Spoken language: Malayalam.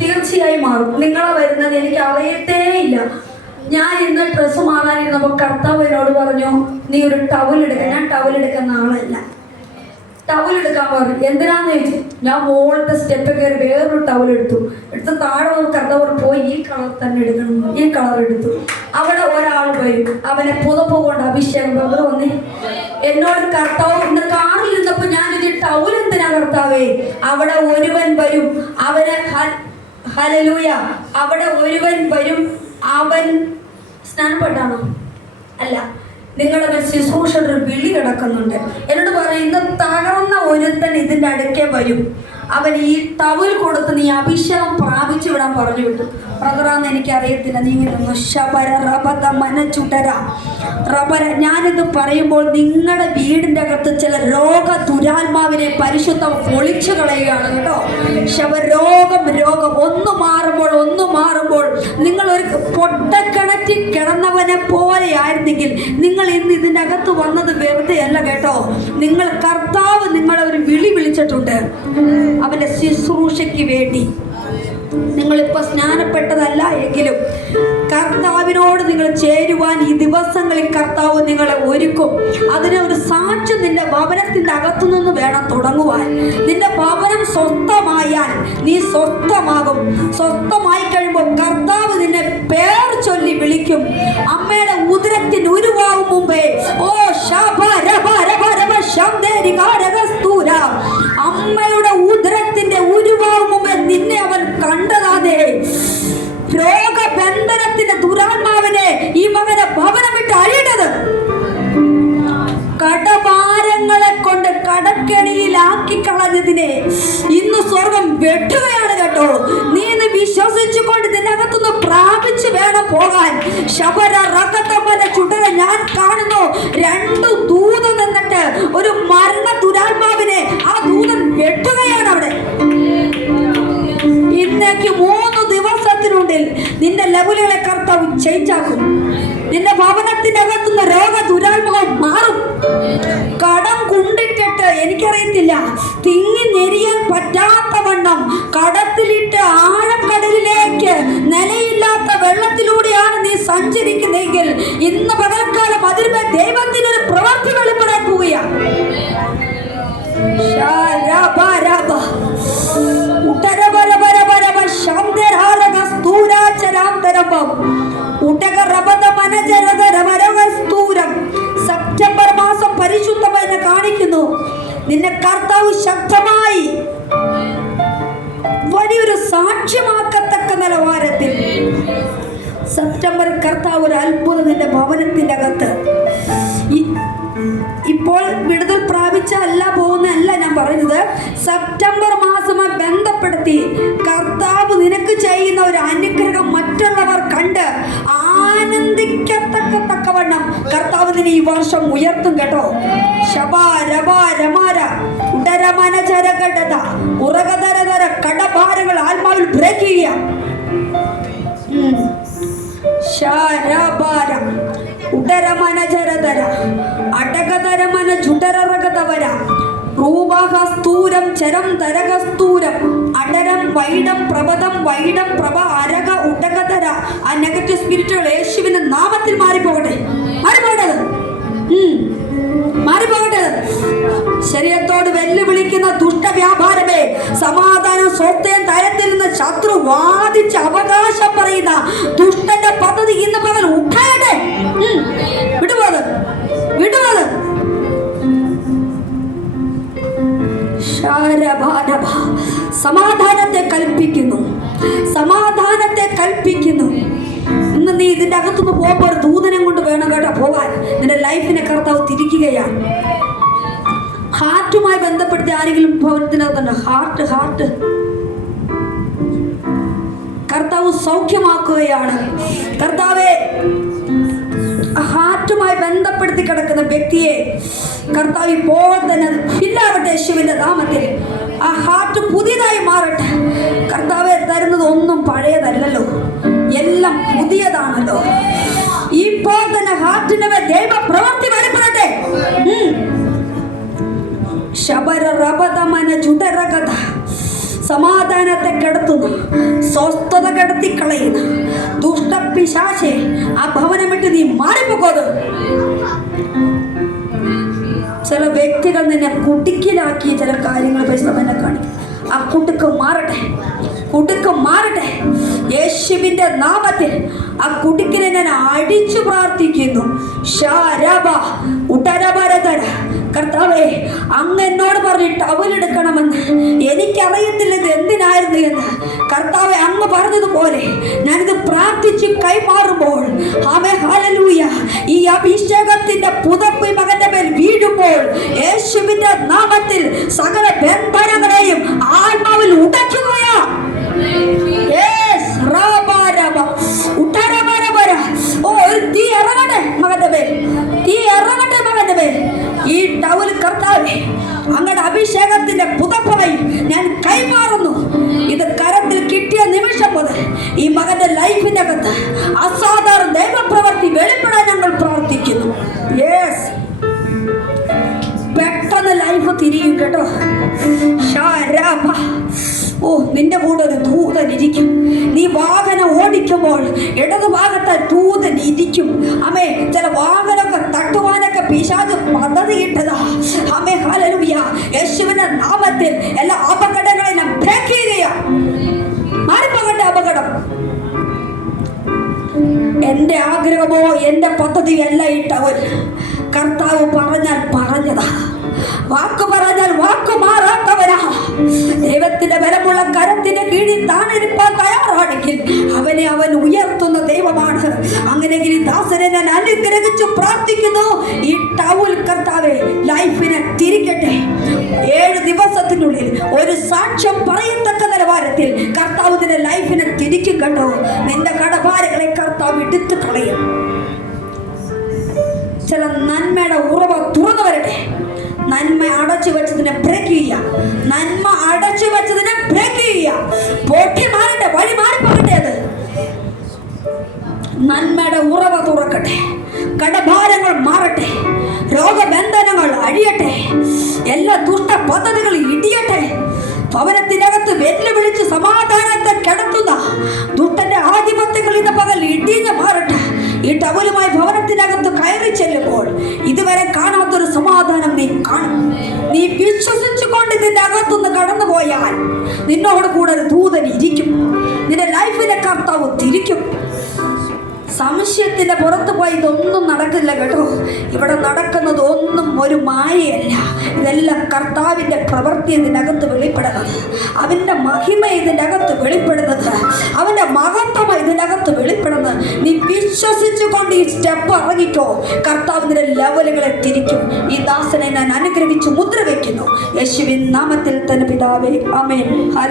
തീർച്ചയായും മാറും. നിങ്ങളെ വരുന്നത് എനിക്ക് അറിയത്തേ ഇല്ല. ഞാൻ ഇന്ന് ഡ്രസ്സ് മാറാനിരുന്നപ്പോൾ കർത്താവ് എന്നോട് പറഞ്ഞു, നീ ഒരു ടവൽ എടുക്കുക. ഞാൻ ടവൽ എടുക്കുന്ന ആളല്ല. ടവൽ എടുക്കാൻ പറഞ്ഞു. എന്തിനാന്ന് ചോദിച്ചു. ഞാൻ മുകളിലത്തെ സ്റ്റെപ്പ് കയറി വേറൊരു ടവൽ എടുത്തു. താഴെ കർത്താവ് പോയി ഈ കളർ തന്നെ എടുക്കണം. ഈ കളർ എടുത്തു. അവിടെ ഒരാൾ വരും, അവനെ പുതപ്പ് കൊണ്ട് അഭിഷേകം. അവർ വന്നേ എന്നോട് കർത്താവ് ഇന്ന് കാറിൽ ഇരുന്നപ്പോ ഞാൻ ഇത് ടവൽ എന്തിനാ കർത്താവേ? അവിടെ ഒരുവൻ വരും, അവന് ഹല്ലേലൂയ, അവിടെ ഒരുവൻ വരും, അവൻ സ്നാനപ്പെട്ടാണോ? അല്ല, നിങ്ങളുടെ ശുശ്രൂഷയുടെ ഒരു വിളി കിടക്കുന്നുണ്ട്. എന്നോട് പറയും, ഇന്ന് തകർന്ന ഒരുത്തൻ ഇതിൻ്റെ അടുക്കെ വരും, അവൻ ഈ ടവൽ കൊടുത്ത് നീ അഭിഷേകം പ്രാപിച്ചു വിടാൻ പറഞ്ഞു വിട്ടു. ബ്രദറാന്ന് എനിക്കറിയത്തില്ല. നീ ശബര റബത മനച്ചുടര റബര. ഞാനിത് പറയുമ്പോൾ നിങ്ങളുടെ വീടിൻ്റെ അകത്ത് ചില രോഗ ദുരാത്മാവിനെ പരിശുദ്ധം പൊളിച്ചു കളയുകയാണ് കേട്ടോ. രോഗം ഒന്ന് മാറുമ്പോൾ നിങ്ങളൊരു പൊട്ടക്കിണറ്റിൽ കിടന്നവനെ പോലെ ആയിരുന്നെങ്കിൽ നിങ്ങൾ ഇന്ന് ഇതിൻ്റെ അകത്ത് വന്നത് വെറുതെ അല്ല കേട്ടോ. കർത്താവ് നിങ്ങളെ ഒരു വിളി വിളിച്ചിട്ടുണ്ട് അവൻ്റെ ശുശ്രൂഷയ്ക്ക് വേണ്ടി. നിങ്ങളിപ്പോൾ സ്നാനപ്പെട്ടതല്ല എങ്കിലും കർത്താവിനോട് നിങ്ങൾ ചേരുവാൻ ഈ ദിവസങ്ങളിൽ കർത്താവ് നിങ്ങളെ ഒരുക്കും. അതിന് ഒരു സാക്ഷ്യം നിന്റെ ഭവനത്തിൻ്റെ അകത്തുനിന്ന് വേണം തുടങ്ങുവാൻ. നിന്റെ ഭവനം സ്വസ്ഥമായാൽ നീ സ്വസ്ഥമാകും. സ്വസ്ഥമായി കഴിയുമ്പോൾ കർത്താവ് നിന്നെ പേർ ചൊല്ലി വിളിക്കും. അമ്മയുടെ ഉദരത്തിന് ഉരുവാകും മുമ്പേ അമ്മയുടെ ഉദരത്തിന്റെ ഉരുവാകും മുമ്പേ നിന്നെ അവൻ കണ്ടതാതെ. രോഗബന്ധനത്തിന്റെ ദുരാത്മാവിനെ ഈ മകനെ ഭവനം വിട്ട് അഴിയണത്. കടഭാരങ്ങളെ കൊണ്ട് കടക്കെണിയിലാക്കി കളഞ്ഞതിനെ ഇന്ന് സ്വർഗം വെട്ടുകയാണ് കേട്ടോ. നീ ഇന്ന് വിശ്വസിച്ചുകൊണ്ട് ഇതിനകത്തുനിന്ന് പ്രാപിച്ചു വേണം പോകാൻ. ശബര റകതമന ചുടര. ഞാൻ കാണുന്നു 2 ദൂതൻ നിന്നിട്ട് ഒരു മരണ ദുരാത്മാവിനെ ആ ദൂതൻ വെട്ടുകയാണ് അവിടെ. ഇന്നേക്ക് 3 ദിവസത്തിനുള്ളിൽ നിന്റെ ലെവലുകളെ കർത്താവ് ചേഞ്ചാക്കും. നിന്റെ ഭവനത്തിന്റെ അകത്തുന്ന രോഗ ദുരാത്മകം മാറും. കടം കൊണ്ടിട്ടിട്ട് എനിക്കറിയത്തില്ല, തിങ്ങി നെരിയാൻ പറ്റാത്ത വണ്ണം കടത്തിലിട്ട് ആഴക്കടലിലേക്ക് നിലയില്ലാത്ത വെള്ളത്തിലൂടെയാണ് നീ സഞ്ചരിക്കുന്നെങ്കിൽ ഇന്ന് പകൽക്കാലം അതിന് ദൈവത്തിനൊരു പ്രവൃത്തി വെളിപ്പെടാൻ പോവുകയാണ്. സെപ്റ്റംബർ മാസം പരിശുദ്ധമായി കാണിക്കുന്നു. നിന്നെ കർത്താവ് ശക്തമായി വലിയൊരു സാക്ഷ്യമാക്കത്തക്ക നിലവാരത്തിൽ സെപ്റ്റംബർ കർത്താവ് ഒരു അത്ഭുതം നിന്റെ ഭവനത്തിന്റെ അകത്ത്. ഇപ്പോൾ വിടുതൽ പ്രാപിച്ചല്ല പോകുന്നതല്ല ഞാൻ പറയുന്നത്. സെപ്റ്റംബർ മാസമായി ബന്ധപ്പെടുത്തി കർത്താവ് നിനക്ക് ചെയ്യുന്ന ഒരു അനുഗ്രഹം മറ്റുള്ളവർ കണ്ട് ആനന്ദിക്കത്തക്കവണ്ണം കർത്താവ് നിന്നെ ഈ വർഷം ഉയർത്തും കേട്ടോ. കടഭാരങ്ങൾ ആത്മാവിൽ ബ്രേക്ക് ചെയ്യുക. ഉടരമനചരതര അടകതരമന ജുടരകതവര റൂപഹസ്തൂരം ചരം തരകസ്തൂരം അടരം വൈഡം പ്രപദം വൈഡം പ്രഭ അരക ഉടകതര. ആ നെഗറ്റീവ് സ്പിരിറ്റുകൾ യേശുവിന്റെ നാമത്തിൽ മാറിപ്പോകട്ടെ. മാറിപ്പോകട്ടെ. ശരീരത്തോട് വെല്ലുവിളിക്കുന്ന ദുഷ്ടവ്യാപാരമേ, സമാധാനം സ്വസ്ഥയും തരത്തിൽ നിന്ന് ശത്രു വാദിച്ച് അവകാശം പറയുന്ന ദുഷ്ടന്റെ പദ്ധതി ഇന്ന് പകൽ ഉഠായട്ടെ. വിടുവത്. സമാധാനത്തെ കൽപ്പിക്കുന്നു. ഇന്ന് നീ ഇതിന്റെ അകത്തുനിന്ന് പോകുമ്പോൾ ഒരു ദൂതനം കൊണ്ട് വേണം കേട്ടോ പോകാൻ. നിന്റെ ലൈഫിനെ കർത്താവ് തിരിക്കുകയാണ്. ഹാർട്ടുമായി ബന്ധപ്പെടുത്തി ആരെങ്കിലും ഭവനത്തിനകത്തുണ്ട് ഹാർട്ട് കർത്താവ് സൗഖ്യമാക്കുകയാണ്. കർത്താവെ, ഹാർട്ടുമായി ബന്ധപ്പെടുത്തി കിടക്കുന്ന വ്യക്തിയെ കർത്താവ് ഇപ്പോൾ തന്നെ ഇല്ലാവട്ടെ യേശുവിന്റെ നാമത്തിൽ. ആ ഹാർട്ട് പുതിയതായി മാറട്ടെ. കർത്താവെ, തരുന്നത് ഒന്നും പഴയതല്ലല്ലോ, എല്ലാം പുതിയതാണല്ലോ. ഇപ്പോൾ തന്നെ ഹാർട്ടിന്റെ ദൈവ പ്രവൃത്തി വെളിപ്പെടട്ടെ. ശബര റബതമന ജുടരകത. സമാധാനത്തെ കെടുത്തുന്നു, കിടത്തി കളയുന്ന ദുഷ്ടപിശാചേ, ആ ഭവനം വിട്ട് നീ മാറിപ്പോകരുത്. ചില വ്യക്തികൾ നിന്നെ കുടുക്കിലാക്കിയ ചില കാര്യങ്ങൾ എന്നെ കാണിക്കും. ആ കുടുക്ക് മാറട്ടെ, കുടുക്ക് മാറട്ടെ യേശുവിന്റെ നാമത്തിൽ. ആ കുടുക്കിനെ ഞാൻ അടിച്ചു പ്രാർത്ഥിക്കുന്നു. കർത്താവേ, അങ്ങ് എന്നോട് പറഞ്ഞ് ടവലെടുക്കണമെന്ന്. എനിക്കറിയത്തില്ല ഇത് എന്തിനായിരുന്നു എന്ന്. കർത്താവെ, അങ്ങ് പറഞ്ഞതുപോലെ ഞാനിത് പ്രാർത്ഥിച്ച് കൈമാറുമ്പോൾ, ആമേൻ, ഹല്ലേലൂയ, ഈ അഭിഷേകത്തിന്റെ പുതപ്പ് മകന്റെ മേൽ വീഴുമ്പോൾ യേശുവിന്റെ നാമത്തിൽ സകല ബന്ധനങ്ങളെയും ആത്മാവിൽ ഉടയ്ക്കുകയാ. ഒരു തീ ഇറങ്ങട്ടെ മകന്റെ മേൽ, തീ ഇറങ്ങട്ടെ മകന്റെ മേൽ. ഈ ടവൽ കർത്താവേ, അങ്ങയുടെ അഭിഷേകത്തിന്റെ പുതപ്പായി ഞാൻ കൈമാറുന്നു. ഇത് കരത്തിൽ കിട്ടിയ നിമിഷം മുതൽ ഈ മകന്റെ ലൈഫിന്റെ അകത്ത് അസാധാരണ ദൈവപ്രവൃത്തി വെളിപ്പെടാൻ ഞങ്ങൾ പ്രാർത്ഥിക്കുന്നു. യെസ്, പെട്ടെന്ന് ലൈഫ് തിരിയും കേട്ടോ. നിന്റെ കൂടെ ഒരു ദൂതൻ ഇരിക്കും. നീ വാഹനം ഓടിക്കുമ്പോൾ ഇടതു ഭാഗത്ത് ദൂതൻ ഇരിക്കും. അമ്മേ, ചില വാഹനമൊക്കെ തട്ടുവാനൊക്കെ പിശാച് പദ്ധതിയിട്ടതാ. അമ്മേ, ഹല്ലേലൂയ, യേശുവിന്റെ നാമത്തിൽ എല്ലാ അപകടങ്ങളെ ഞാൻ ബ്രേക്ക് ചെയ്യുക. മാറിപ്പോകട്ടെ അപകടം. എന്റെ ആഗ്രഹമോ എന്റെ പദ്ധതിയല്ല ഈ ടവൽ. കർത്താവ് പറഞ്ഞാൽ പറഞ്ഞതാ, വാക്ക് പറഞ്ഞാൽ വാക്ക് മാറാത്തവരാ. ദൈവത്തിന്റെ ബലമുള്ള കരത്തിന്റെ കീഴിൽ താണിരിപ്പാൻ തയ്യാറാണെങ്കിൽ അവനെ അവൻ ഉയർത്തുന്ന ദൈവമാണ്. അങ്ങനെയെങ്കിൽ ദാസനെ ഞാൻ അനുഗ്രഹിച്ചു പ്രാർത്ഥിക്കുന്നു. ഈ ടവൽ കർത്താവെ ലൈഫിനെ തിരിക്കട്ടെ. 7 ദിവസത്തിനുള്ളിൽ ഒരു സാക്ഷ്യം പറയത്തക്ക നിലവാരത്തിൽ കർത്താവ് നിന്റെ ലൈഫിനെ തിരിക്കും കേട്ടോ. നിന്റെ കടഭാരങ്ങളെ കർത്താവ് എടുത്തു കളയും. ചില നന്മയുടെ ഉറവ തുറന്നു വരട്ടെ. നന്മ അടച്ചു വെച്ചതിനെ ബ്രേക്ക് ചെയ്യുക. നന്മ അടച്ചു വെച്ചതിനെ ബ്രേക്ക് ചെയ്യുക. പൊട്ടി മാറട്ടെ, വഴി മാറിപ്പോകട്ടെ. അത് നന്മയുടെ ഉറവ തുറക്കട്ടെ. കടഭാരങ്ങൾ മാറട്ടെ. രോഗബന്ധനങ്ങൾ അഴിയട്ടെ. എല്ലാ ദുഷ്ട പദ്ധതികളും ഇടിയട്ടെ. ഭവനത്തിനകത്ത് വെല്ലുവിളിച്ച് സമാധാനത്തെ കിടത്തുന്ന ദുഷ്ടന്റെ ആധിപത്യങ്ങൾ ഇന്ന് പകൽ ഇടിഞ്ഞു മാറട്ടെ. ഈ ടവലുമായി ഭവനത്തിനകത്ത് കയറി ചെല്ലുമ്പോൾ ഇതുവരെ കാണാത്തൊരു സമാധാനം നീ കാണും. നീ വിശ്വസിച്ചുകൊണ്ട് ഇതിന്റെ അകത്തുനിന്ന് കടന്നു പോയാൽ നിന്നോട് കൂടെ ഒരു ദൂതൻ ഇരിക്കും. നിന്റെ ലൈഫിനെ കർത്താവ് തിരിക്കും. സംശയത്തിന്റെ പുറത്ത് പോയി ഇതൊന്നും നടക്കില്ല കേട്ടോ. ഇവിടെ നടക്കുന്നത് ഒന്നും ഒരു മായയല്ല. ഇതെല്ലാം കർത്താവിന്റെ പ്രവൃത്തി ഇതിനകത്ത് വെളിപ്പെടുന്നത്. അവന്റെ മഹിമ ഇതിനകത്ത് വെളിപ്പെടുന്നത്. അവന്റെ മഹത്വം ഇതിനകത്ത് വെളിപ്പെടുന്നത്. നീ വിശ്വസിച്ചുകൊണ്ട് ഈ സ്റ്റെപ്പ് ഇറങ്ങിക്കോ. കർത്താവിന്റെ ലെവലുകളെ തിരിക്കും. ഈ ദാസനെ ഞാൻ അനുഗ്രഹിച്ചു മുദ്ര വയ്ക്കുന്നു യേശുവിൻ നാമത്തിൽ തന്നെ പിതാവേ, ആമേൻ.